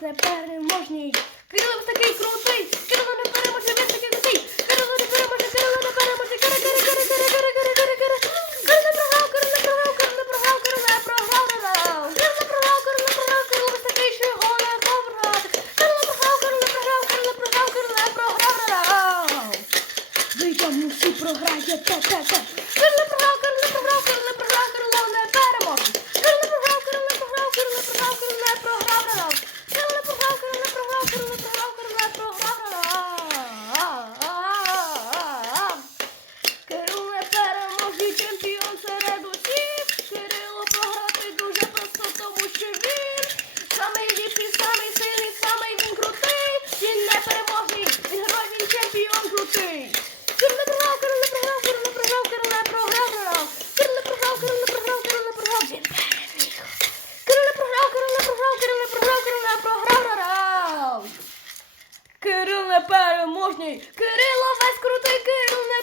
переможний, переможний. Кирило ось такий крутий. Кирило не переможе, він такий крутий. Кирило не переможе, Кирило не переможе. Кири, кири, кири, кири, кири, кири, кири, кири. Кирило не програв, Кирило не програв, Кирило не програв, Кирило не програв. Кирило не програв, Кирило не програв, Кирило ось такий, що його не програв. Кирило програв, Кирило не програв, Кирило програв, Кирило не програв. Ви там всі програєте, те, те, те. Кирило програв. Кирил не переможний, Кирило весь крутий, Кирил не